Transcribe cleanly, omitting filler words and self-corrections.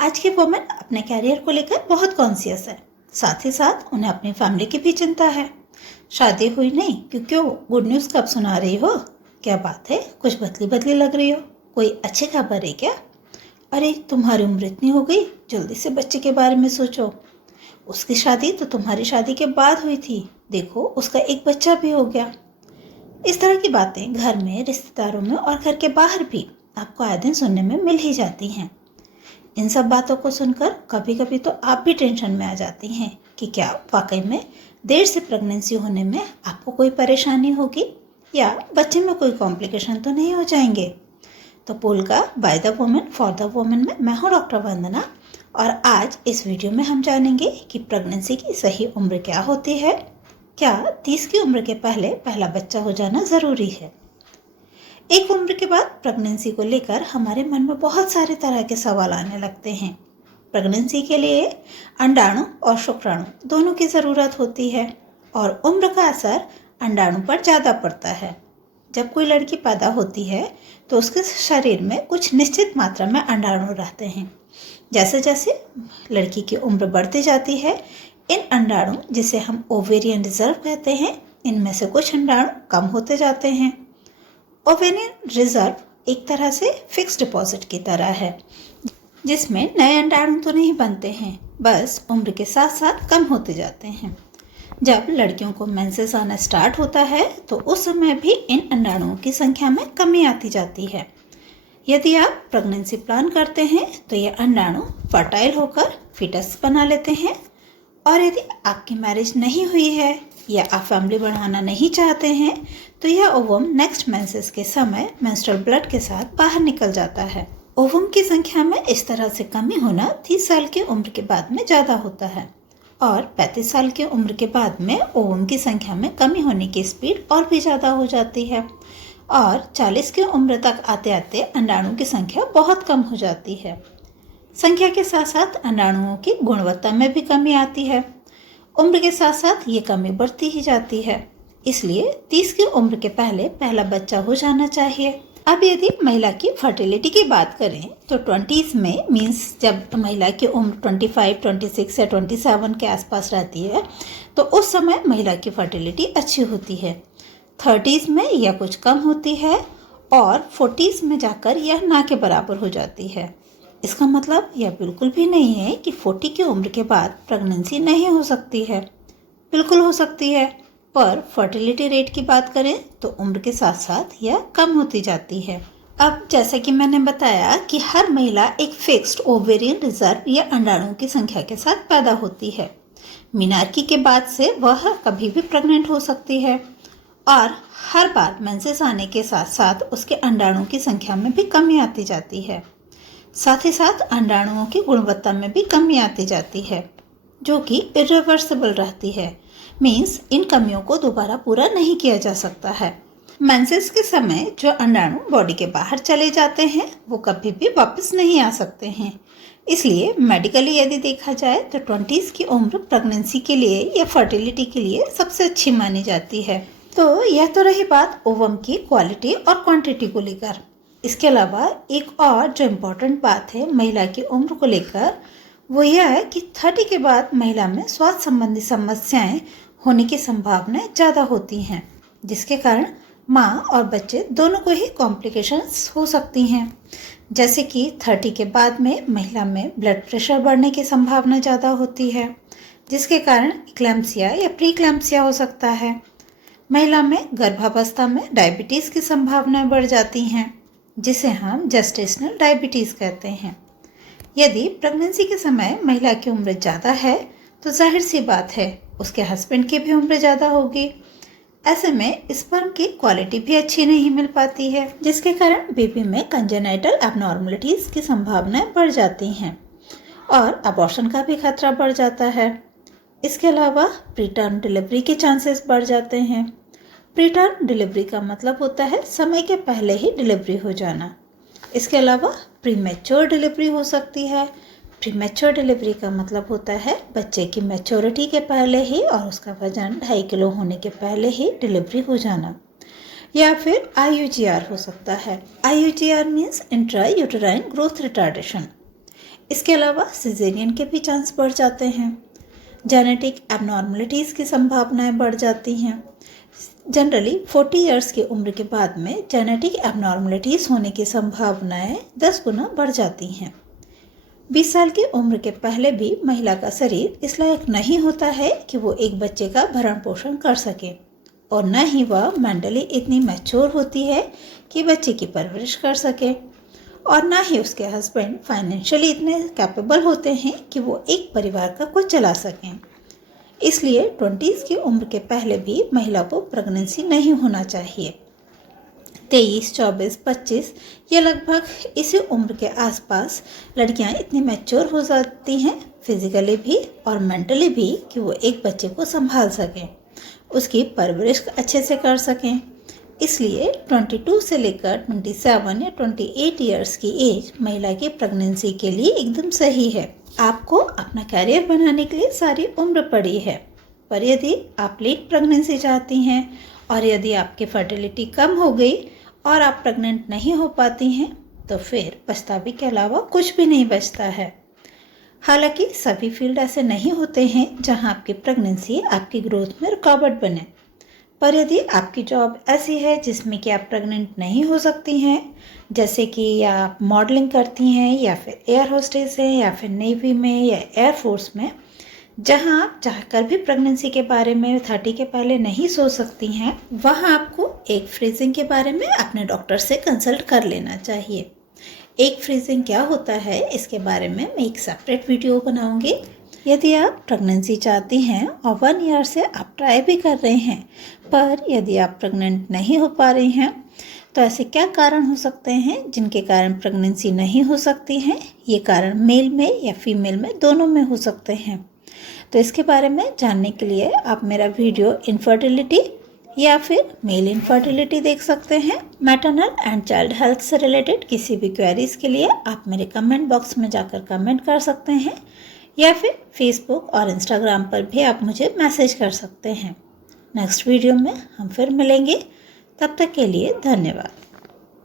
आज के वुमेन अपने कैरियर को लेकर बहुत कॉन्शियस है। साथ ही साथ उन्हें अपनी फैमिली की भी चिंता है। शादी हुई नहीं क्यों गुड न्यूज़ कब सुना रही हो? क्या बात है, कुछ बदली बदली लग रही हो? कोई अच्छी खबर है क्या? अरे तुम्हारी उम्र इतनी हो गई, जल्दी से बच्चे के बारे में सोचो। उसकी शादी तो तुम्हारी शादी के बाद हुई थी, देखो उसका एक बच्चा भी हो गया। इस तरह की बातें घर में, रिश्तेदारों में और घर के बाहर भी आपको आए दिन सुनने में मिल ही जाती हैं। इन सब बातों को सुनकर कभी कभी तो आप भी टेंशन में आ जाती हैं कि क्या वाकई में देर से प्रेगनेंसी होने में आपको कोई परेशानी होगी या बच्चे में कोई कॉम्प्लिकेशन तो नहीं हो जाएंगे। तो polka by the women for the women में मैं हूँ डॉक्टर वंदना, और आज इस वीडियो में हम जानेंगे कि प्रेगनेंसी की सही उम्र क्या होती है। क्या 30 की उम्र के पहले पहला बच्चा हो जाना ज़रूरी है? एक उम्र के बाद प्रेगनेंसी को लेकर हमारे मन में बहुत सारे तरह के सवाल आने लगते हैं। प्रेगनेंसी के लिए अंडाणु और शुक्राणु दोनों की ज़रूरत होती है और उम्र का असर अंडाणु पर ज़्यादा पड़ता है। जब कोई लड़की पैदा होती है तो उसके शरीर में कुछ निश्चित मात्रा में अंडाणु रहते हैं। जैसे जैसे लड़की की उम्र बढ़ती जाती है, इन अंडाणु, जिसे हम ओवेरियन रिजर्व कहते हैं, इनमें से कुछ अंडाणु कम होते जाते हैं। ओवेरियन रिजर्व एक तरह से फिक्स डिपॉजिट की तरह है, जिसमें नए अंडाणु तो नहीं बनते हैं, बस उम्र के साथ साथ कम होते जाते हैं। जब लड़कियों को मेंसेस आना स्टार्ट होता है तो उस समय भी इन अंडाणुओं की संख्या में कमी आती जाती है। यदि आप प्रेगनेंसी प्लान करते हैं तो ये अंडाणु फर्टाइल होकर फीटस बना लेते हैं, और यदि आपकी मैरिज नहीं हुई है या आप फैमिली बढ़ाना नहीं चाहते हैं तो यह ओवम नेक्स्ट मेंसेस के समय मेंस्ट्रुअल ब्लड के साथ बाहर निकल जाता है। ओवम की संख्या में इस तरह से कमी होना 30 साल की उम्र के बाद में ज़्यादा होता है, और 35 साल की उम्र के बाद में ओवम की संख्या में कमी होने की स्पीड और भी ज़्यादा हो जाती है, और 40 की उम्र तक आते आते अंडाणु की संख्या बहुत कम हो जाती है। संख्या के साथ साथ अंडाणुओं की गुणवत्ता में भी कमी आती है। उम्र के साथ साथ ये कमी बढ़ती ही जाती है, इसलिए 30 की उम्र के पहले पहला बच्चा हो जाना चाहिए। अब यदि महिला की फर्टिलिटी की बात करें तो 20s में मीन्स जब महिला की उम्र 25, 26 या 27 के आसपास रहती है तो उस समय महिला की फर्टिलिटी अच्छी होती है। 30s में यह कुछ कम होती है और 40s में जाकर यह ना के बराबर हो जाती है। इसका मतलब यह बिल्कुल भी नहीं है कि 40 की उम्र के बाद प्रेगनेंसी नहीं हो सकती है, बिल्कुल हो सकती है, पर फर्टिलिटी रेट की बात करें तो उम्र के साथ साथ यह कम होती जाती है। अब जैसा कि मैंने बताया कि हर महिला एक फिक्स्ड ओवेरियन रिजर्व या अंडाणुओं की संख्या के साथ पैदा होती है। मीनार्की के बाद से वह कभी भी प्रेग्नेंट हो सकती है, और हर बार मेंसेस आने के साथ साथ उसके अंडाणुओं की संख्या में भी कमी आती जाती है। साथ ही साथ अंडाणुओं की गुणवत्ता में भी कमी आती जाती है, जो कि इरिवर्सिबल रहती है। मीन्स इन कमियों को दोबारा पूरा नहीं किया जा सकता है। मेंसेस के समय जो अंडाणु बॉडी के बाहर चले जाते हैं वो कभी भी वापस नहीं आ सकते हैं। इसलिए मेडिकली यदि देखा जाए तो 20s की उम्र प्रेगनेंसी के लिए या फर्टिलिटी के लिए सबसे अच्छी मानी जाती है। तो यह तो रही बात ओवम की क्वालिटी और क्वांटिटी को लेकर। इसके अलावा एक और जो इम्पोर्टेंट बात है महिला की उम्र को लेकर, वो यह है कि 30 के बाद महिला में स्वास्थ्य संबंधी समस्याएं होने की संभावनाएं ज़्यादा होती हैं, जिसके कारण माँ और बच्चे दोनों को ही कॉम्प्लिकेशंस हो सकती हैं। जैसे कि 30 के बाद में महिला में ब्लड प्रेशर बढ़ने की संभावना ज़्यादा होती है, जिसके कारण इक्लेम्सिया या प्रीक्लेम्सिया हो सकता है। महिला में गर्भावस्था में डायबिटीज़ की संभावनाएं बढ़ जाती हैं, जिसे हम जेस्टेशनल डायबिटीज़ कहते हैं। यदि प्रेगनेंसी के समय महिला की उम्र ज़्यादा है तो जाहिर सी बात है उसके हस्बैंड की भी उम्र ज़्यादा होगी। ऐसे में स्पर्म की क्वालिटी भी अच्छी नहीं मिल पाती है, जिसके कारण बेबी में कंजेनाइटल एबनॉर्मलिटीज़ की संभावनाएं बढ़ जाती हैं और अबॉर्शन का भी खतरा बढ़ जाता है। इसके अलावा प्रीटर्म डिलीवरी के चांसेस बढ़ जाते हैं। प्रीटर्म डिलीवरी का मतलब होता है समय के पहले ही डिलीवरी हो जाना। इसके अलावा प्रीमेच्योर डिलीवरी हो सकती है। प्रीमेच्योर डिलीवरी का मतलब होता है बच्चे की मैच्योरिटी के पहले ही और उसका वजन 2.5 किलो होने के पहले ही डिलीवरी हो जाना। या फिर IUGR हो सकता है। IUGR means intra uterine growth retardation. इसके अलावा सिजेरियन के भी चांस बढ़ जाते हैं। जेनेटिक एबनॉर्मलिटीज़ की संभावनाएं बढ़ जाती हैं। जनरली 40 इयर्स की उम्र के बाद में जेनेटिक एबनॉर्मलिटीज़ होने की संभावनाएं 10 गुना बढ़ जाती हैं। 20 साल की उम्र के पहले भी महिला का शरीर इस लायक नहीं होता है कि वो एक बच्चे का भरण पोषण कर सके, और न ही वह मेंटली इतनी मैच्योर होती है कि बच्चे की परवरिश कर सके, और ना ही उसके हस्बैंड फाइनेंशियली इतने कैपेबल होते हैं कि वो एक परिवार का कुछ चला सकें। इसलिए 20s की उम्र के पहले भी महिला को प्रेगनेंसी नहीं होना चाहिए। 23, 24, 25 ये लगभग इसी उम्र के आसपास लड़कियां इतनी मैच्योर हो जाती हैं फिजिकली भी और मेंटली भी कि वो एक बच्चे को संभाल सकें, उसकी परवरिश अच्छे से कर सकें। इसलिए 22 से लेकर 27 या 28 इयर्स की एज महिला की प्रेगनेंसी के लिए एकदम सही है। आपको अपना कैरियर बनाने के लिए सारी उम्र पड़ी है, पर यदि आप लेट प्रेगनेंसी चाहती हैं और यदि आपकी फर्टिलिटी कम हो गई और आप प्रेग्नेंट नहीं हो पाती हैं तो फिर पछतावे के अलावा कुछ भी नहीं बचता है। हालांकि सभी फील्ड ऐसे नहीं होते हैं जहां आपकी प्रेगनेंसी आपकी ग्रोथ में रुकावट बने, पर यदि आपकी जॉब ऐसी है जिसमें कि आप प्रेग्नेंट नहीं हो सकती हैं, जैसे कि आप मॉडलिंग करती हैं या फिर एयर होस्टेस हैं या फिर नेवी में या एयरफोर्स में, जहां आप चाहकर भी प्रेगनेंसी के बारे में 30 के पहले नहीं सोच सकती हैं, वहां आपको एग फ्रीजिंग के बारे में अपने डॉक्टर से कंसल्ट कर लेना चाहिए। एग फ्रीजिंग क्या होता है इसके बारे में मैं एक सेपरेट वीडियो बनाऊंगी। यदि आप प्रेगनेंसी चाहती हैं और 1 ईयर से आप ट्राई भी कर रहे हैं, पर यदि आप प्रेग्नेंट नहीं हो पा रही हैं तो ऐसे क्या कारण हो सकते हैं जिनके कारण प्रेगनेंसी नहीं हो सकती हैं। ये कारण मेल में या फीमेल में दोनों में हो सकते हैं। तो इसके बारे में जानने के लिए आप मेरा वीडियो इनफर्टिलिटी या फिर मेल इनफर्टिलिटी देख सकते हैं। मैटरनल एंड चाइल्ड हेल्थ से रिलेटेड किसी भी क्वेरीज के लिए आप मेरे कमेंट बॉक्स में जाकर कमेंट कर सकते हैं या फिर फेसबुक और इंस्टाग्राम पर भी आप मुझे मैसेज कर सकते हैं। नेक्स्ट वीडियो में हम फिर मिलेंगे, तब तक के लिए धन्यवाद।